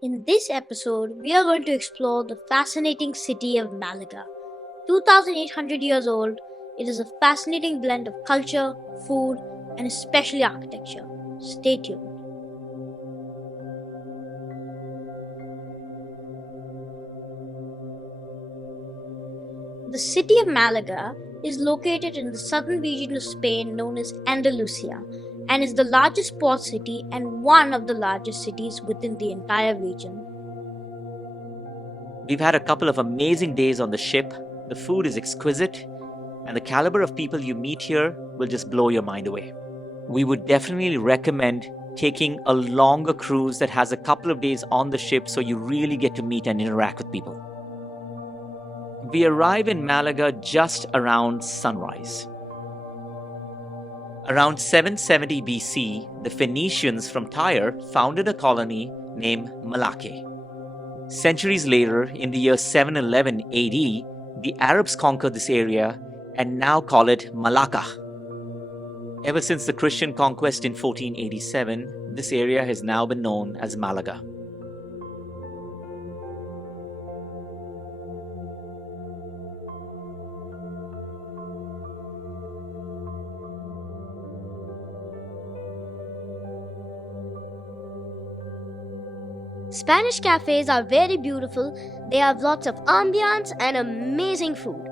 In this episode, we are going to explore the fascinating city of Malaga. 2,800 years old, it is a fascinating blend of culture, food, and especially architecture. Stay tuned. The city of Malaga is located in the southern region of Spain known as Andalusia and is the largest port city and one of the largest cities within the entire region. We've had a couple of amazing days on the ship. The food is exquisite, and the caliber of people you meet here will just blow your mind away. We would definitely recommend taking a longer cruise that has a couple of days on the ship so you really get to meet and interact with people. We arrive in Malaga just around sunrise. Around 770 BC, the Phoenicians from Tyre founded a colony named Malacca. Centuries later, in the year 711 AD, the Arabs conquered this area and now call it Malacca. Ever since the Christian conquest in 1487, this area has now been known as Malaga. Spanish cafes are very beautiful. They have lots of ambience and amazing food.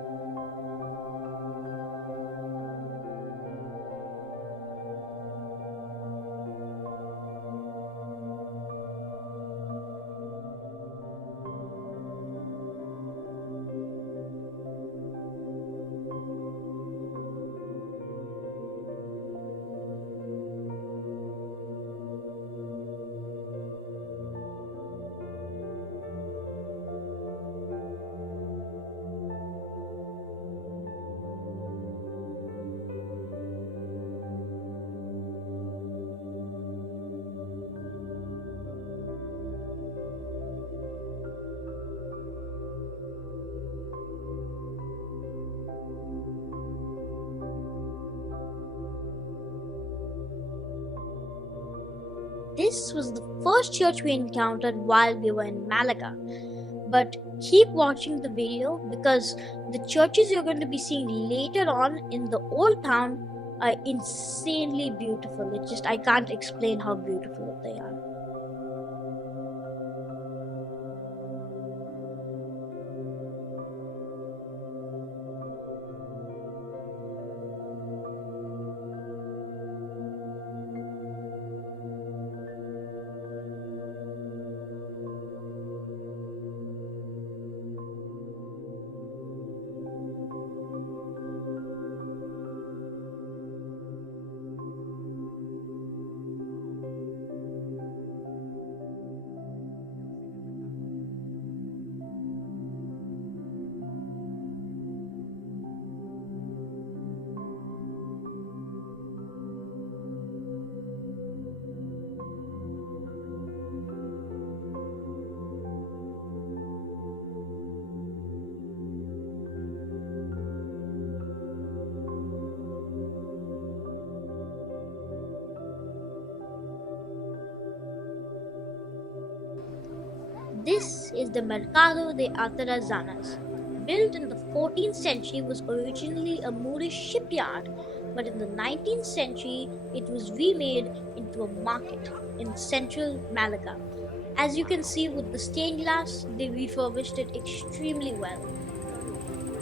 This was the first church we encountered while we were in Malaga. But keep watching the video because the churches you're going to be seeing later on in the old town are insanely beautiful. I can't explain how beautiful they are. This is the Mercado de Atarazanas. Built in the 14th century, was originally a Moorish shipyard, but in the 19th century it was remade into a market in central Malaga. As you can see with the stained glass, they refurbished it extremely well.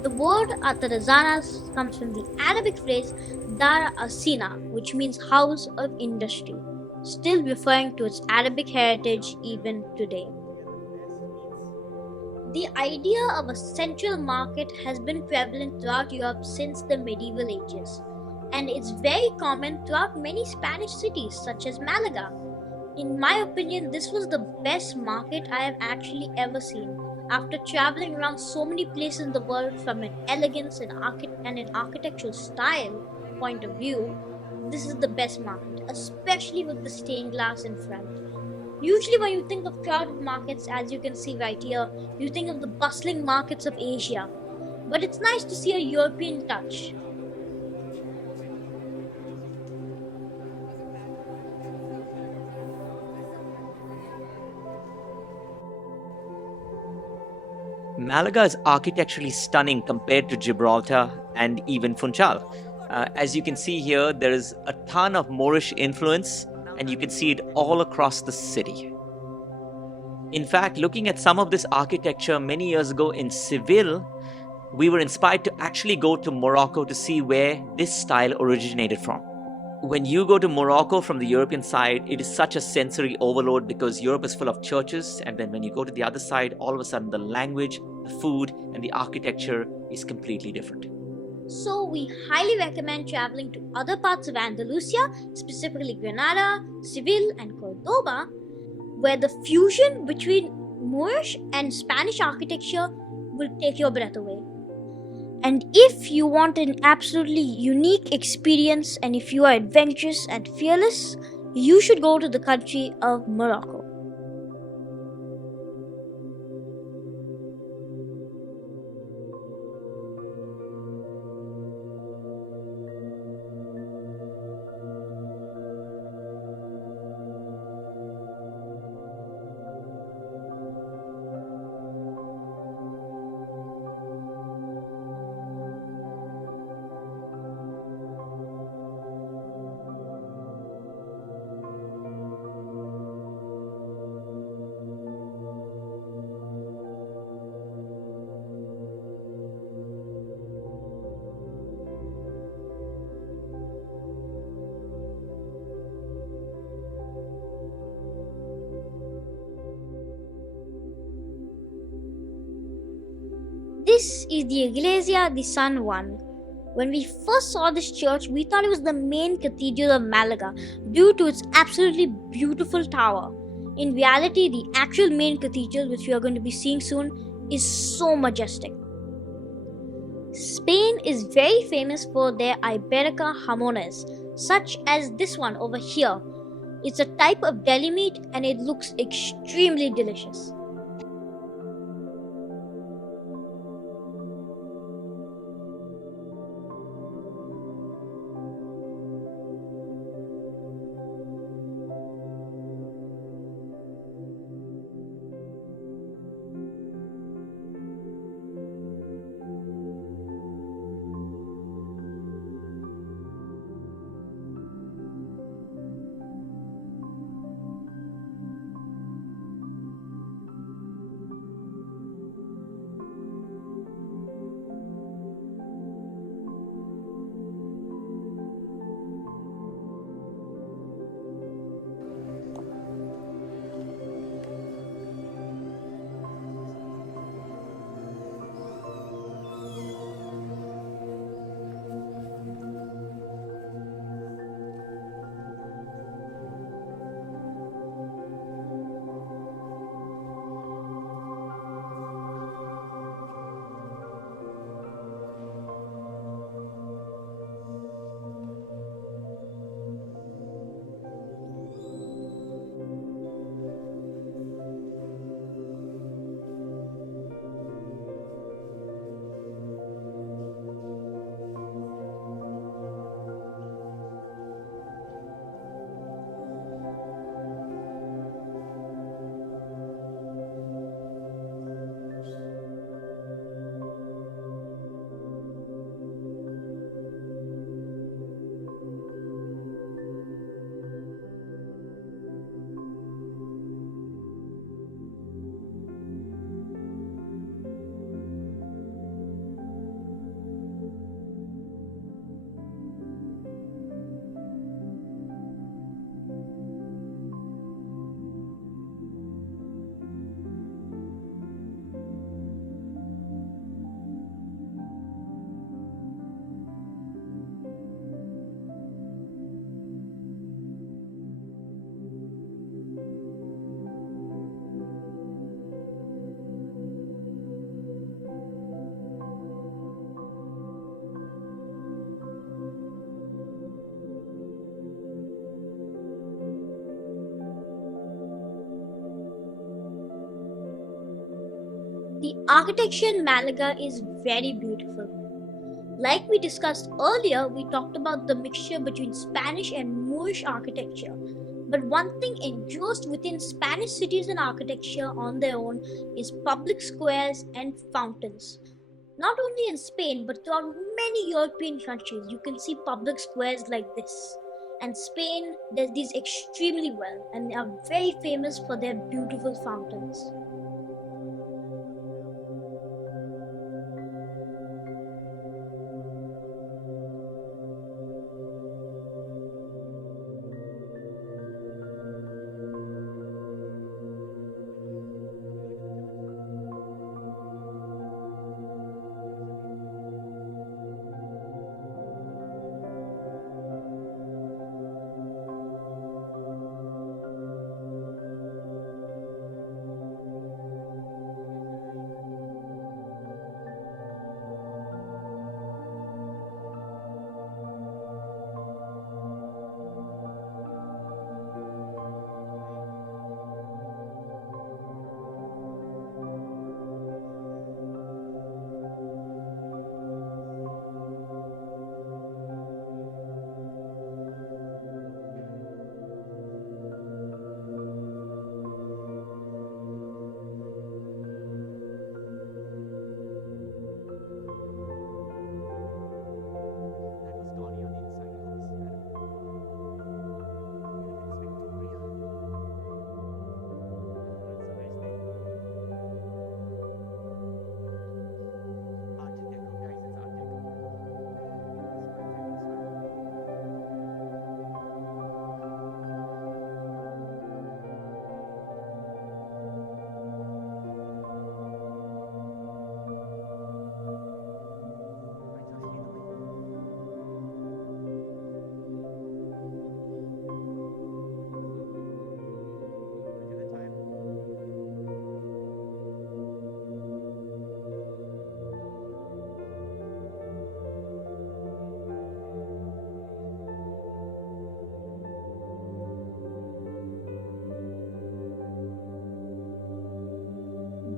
The word Atarazanas comes from the Arabic phrase Dar Asina, which means house of industry, still referring to its Arabic heritage even today. The idea of a central market has been prevalent throughout Europe since the medieval ages, and it's very common throughout many Spanish cities such as Malaga. In my opinion, this was the best market I have actually ever seen. After traveling around so many places in the world from an elegance and an architectural style point of view, this is the best market, especially with the stained glass in front. Usually when you think of crowded markets, as you can see right here, you think of the bustling markets of Asia. But it's nice to see a European touch. Malaga is architecturally stunning compared to Gibraltar and even Funchal. As you can see here, there is a ton of Moorish influence, and you can see it all across the city. In fact, looking at some of this architecture many years ago in Seville, we were inspired to actually go to Morocco to see where this style originated from. When you go to Morocco from the European side, it is such a sensory overload because Europe is full of churches, and then when you go to the other side, all of a sudden the language, the food, and the architecture is completely different. So we highly recommend traveling to other parts of Andalusia, specifically Granada, Seville, and Cordoba, where the fusion between Moorish and Spanish architecture will take your breath away. And if you want an absolutely unique experience, and if you are adventurous and fearless, you should go to the country of Morocco. This is the Iglesia de San Juan. When we first saw this church, we thought it was the main cathedral of Malaga due to its absolutely beautiful tower. In reality, the actual main cathedral, which we are going to be seeing soon, is so majestic. Spain is very famous for their Iberica Jamones, such as this one over here. It's a type of deli meat and it looks extremely delicious. The architecture in Malaga is very beautiful. Like we discussed earlier, we talked about the mixture between Spanish and Moorish architecture. But one thing engrossed within Spanish cities and architecture on their own is public squares and fountains. Not only in Spain, but throughout many European countries, you can see public squares like this. And Spain does these extremely well and they are very famous for their beautiful fountains.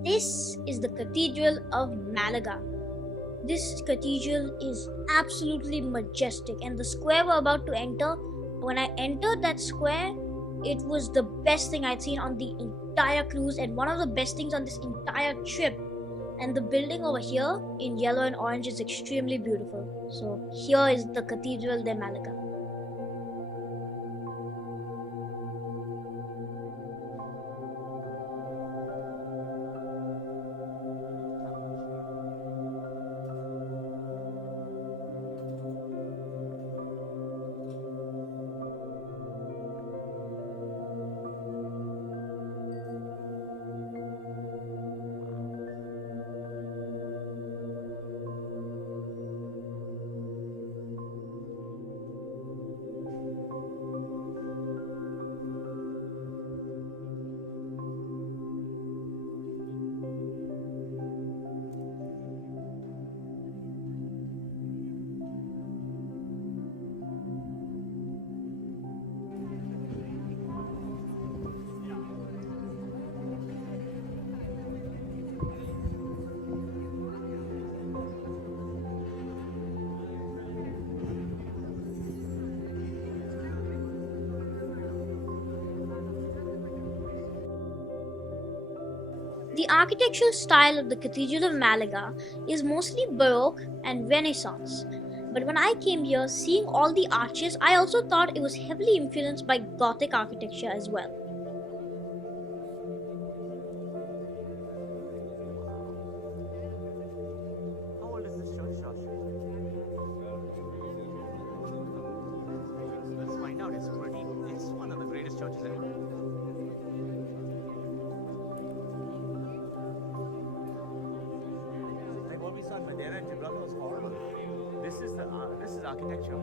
This is the Cathedral of Malaga. This cathedral is absolutely majestic, and the square we're about to enter, when I entered that square, it was the best thing I'd seen on the entire cruise and one of the best things on this entire trip. And the building over here in yellow and orange is extremely beautiful. So here is the Cathedral de Malaga. The architectural style of the Cathedral of Malaga is mostly Baroque and Renaissance. But when I came here, seeing all the arches, I also thought it was heavily influenced by Gothic architecture as well. How old is this church, Josh? Let's find out. It's one of the greatest churches ever. Like what we saw in Madeira and Gibraltar was horrible. This is architecture.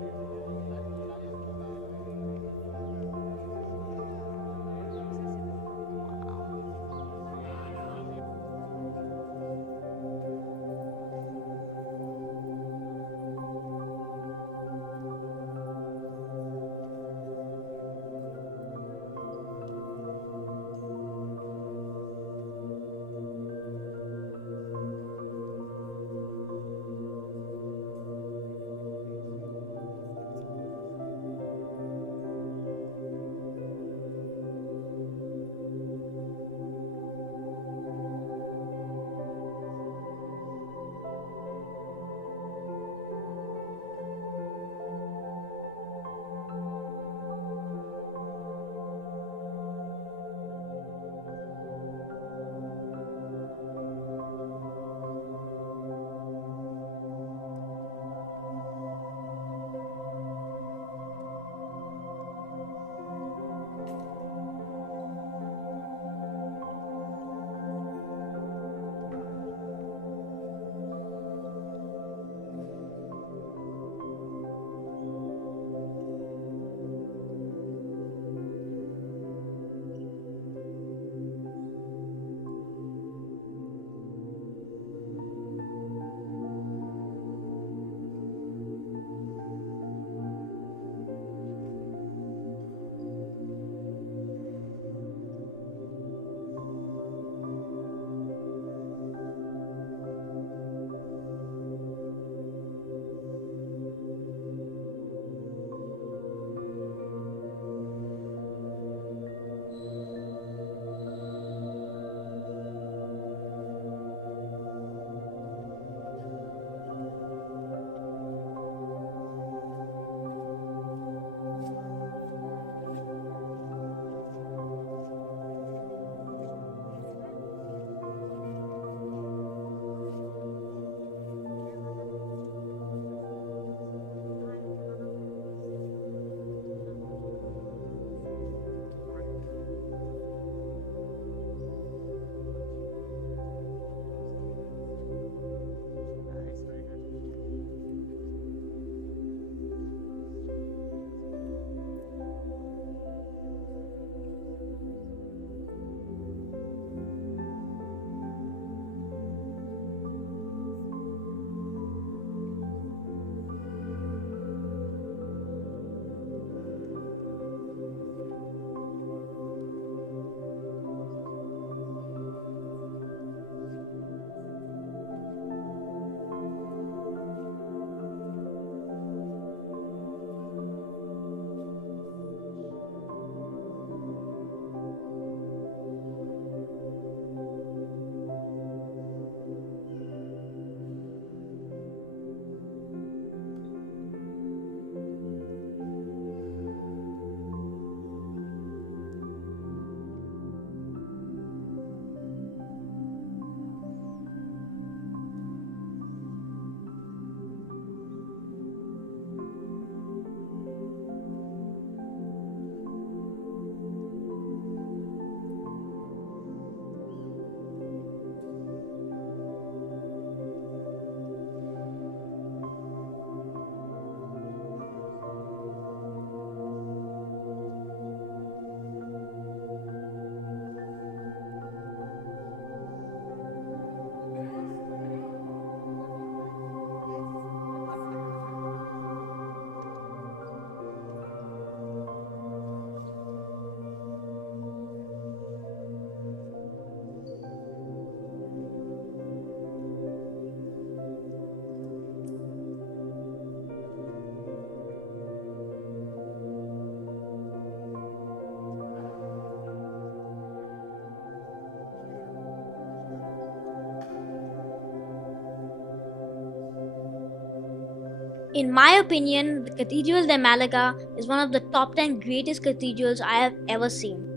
In my opinion, the Cathedral de Malaga is one of the top 10 greatest cathedrals I have ever seen.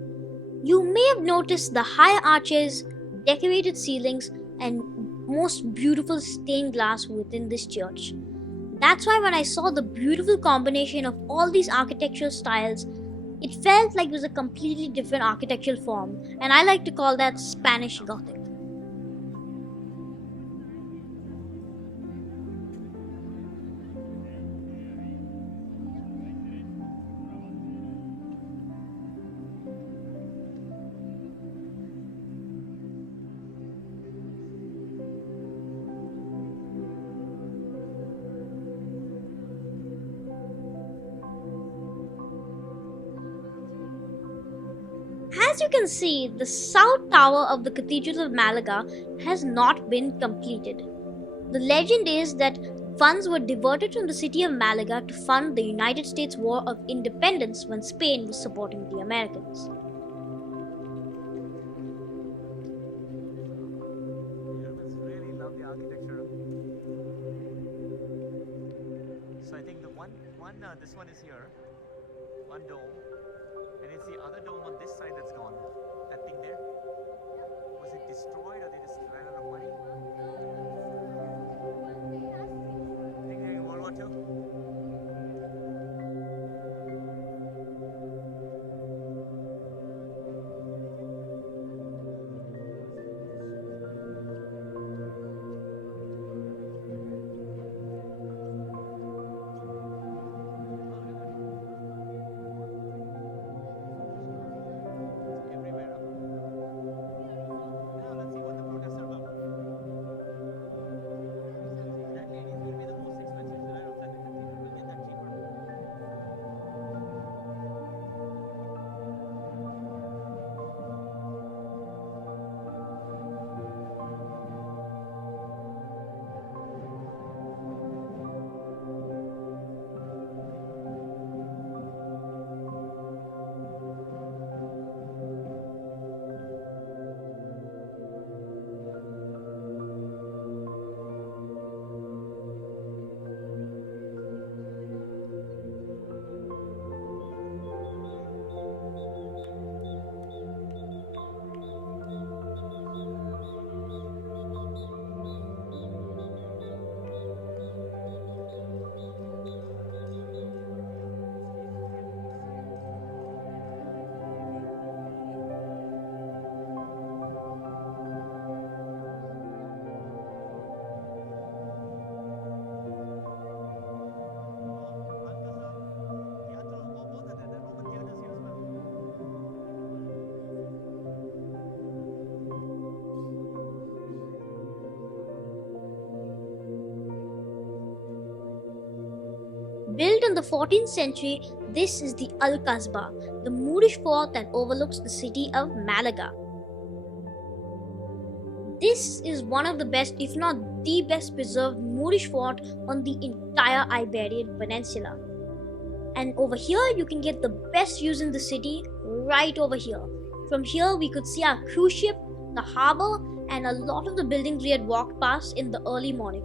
You may have noticed the high arches, decorated ceilings, and most beautiful stained glass within this church. That's why when I saw the beautiful combination of all these architectural styles, it felt like it was a completely different architectural form, and I like to call that Spanish Gothic. As you can see, the south tower of the Cathedral of Malaga has not been completed. The legend is that funds were diverted from the city of Malaga to fund the United States War of Independence when Spain was supporting the Americans. Really love the architecture. So I think this one is here, one dome, and it's the other dome on this side that's gone. That thing there, was it destroyed or they just ran out of money? I think during World War II. Built in the 14th century, this is the Alcazaba, the Moorish fort that overlooks the city of Malaga. This is one of the best, if not the best preserved Moorish fort on the entire Iberian Peninsula. And over here, you can get the best views in the city right over here. From here, we could see our cruise ship, the harbour, and a lot of the buildings we had walked past in the early morning.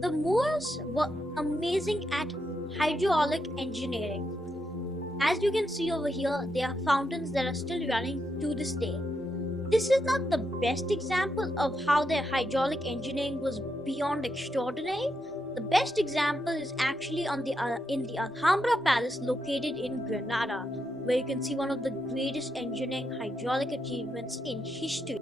The Moors were amazing at hydraulic engineering. As you can see over here, there are fountains that are still running to this day. This is not the best example of how their hydraulic engineering was beyond extraordinary, The best example is actually in the Alhambra Palace located in Granada, where you can see one of the greatest engineering hydraulic achievements in history.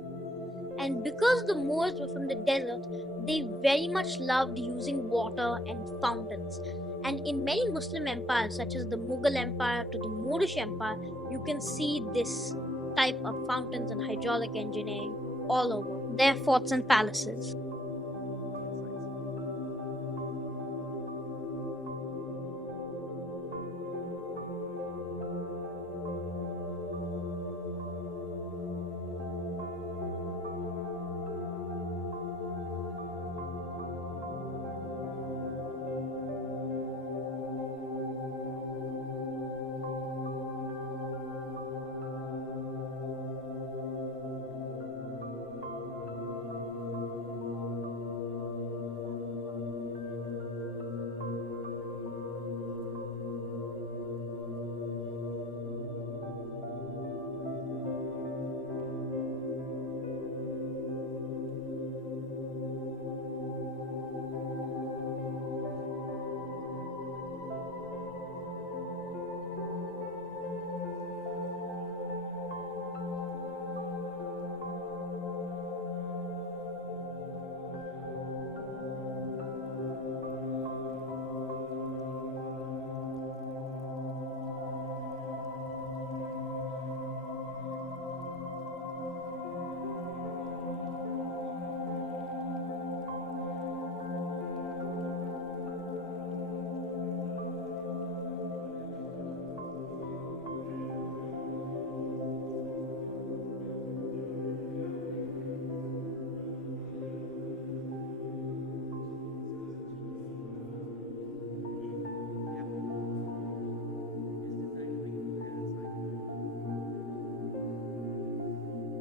And because the Moors were from the desert, they very much loved using water and fountains. And in many Muslim empires, such as the Mughal Empire to the Moorish Empire, you can see this type of fountains and hydraulic engineering all over their forts and palaces.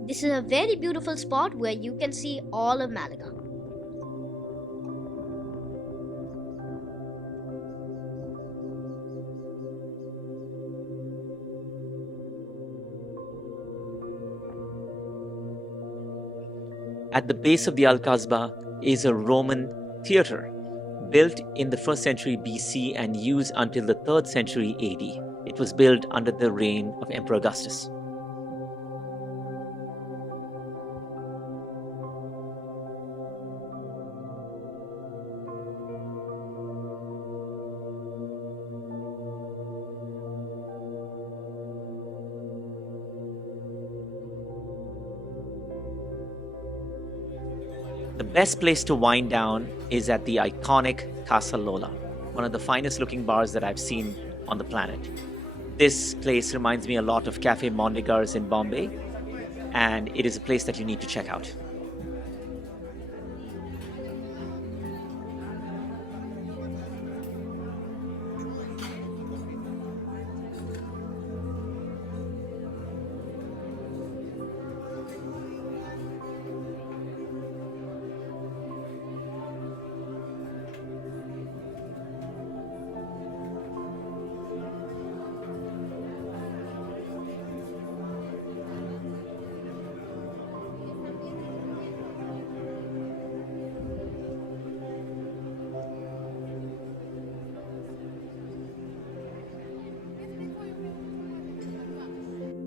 This is a very beautiful spot where you can see all of Malaga. At the base of the Alcazaba is a Roman theatre built in the 1st century BC and used until the 3rd century AD. It was built under the reign of Emperor Augustus. The best place to wind down is at the iconic Casa Lola, one of the finest looking bars that I've seen on the planet. This place reminds me a lot of Cafe Mondegars in Bombay, and it is a place that you need to check out.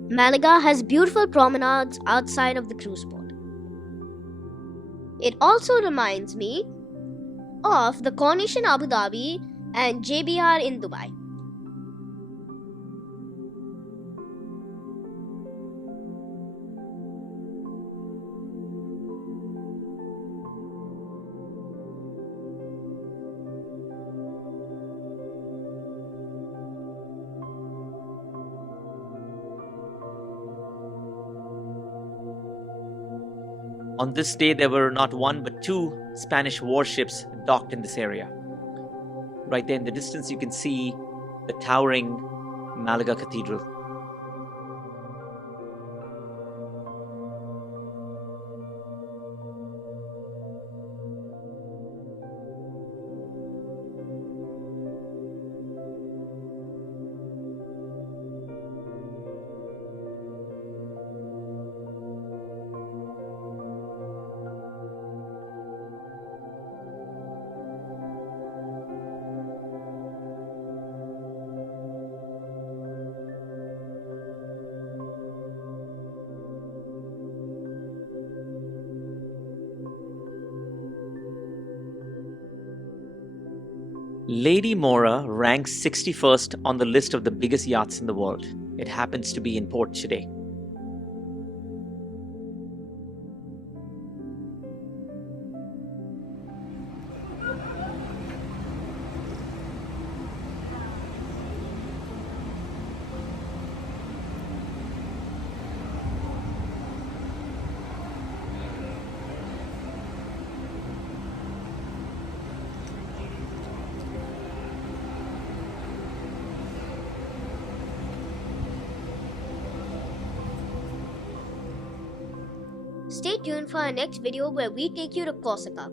Malaga has beautiful promenades outside of the cruise port. It also reminds me of the Corniche in Abu Dhabi and JBR in Dubai. On this day, there were not one but two Spanish warships docked in this area. Right there in the distance, you can see the towering Malaga Cathedral. Lady Moura ranks 61st on the list of the biggest yachts in the world. It happens to be in port today. Stay tuned for our next video where we take you to Corsica.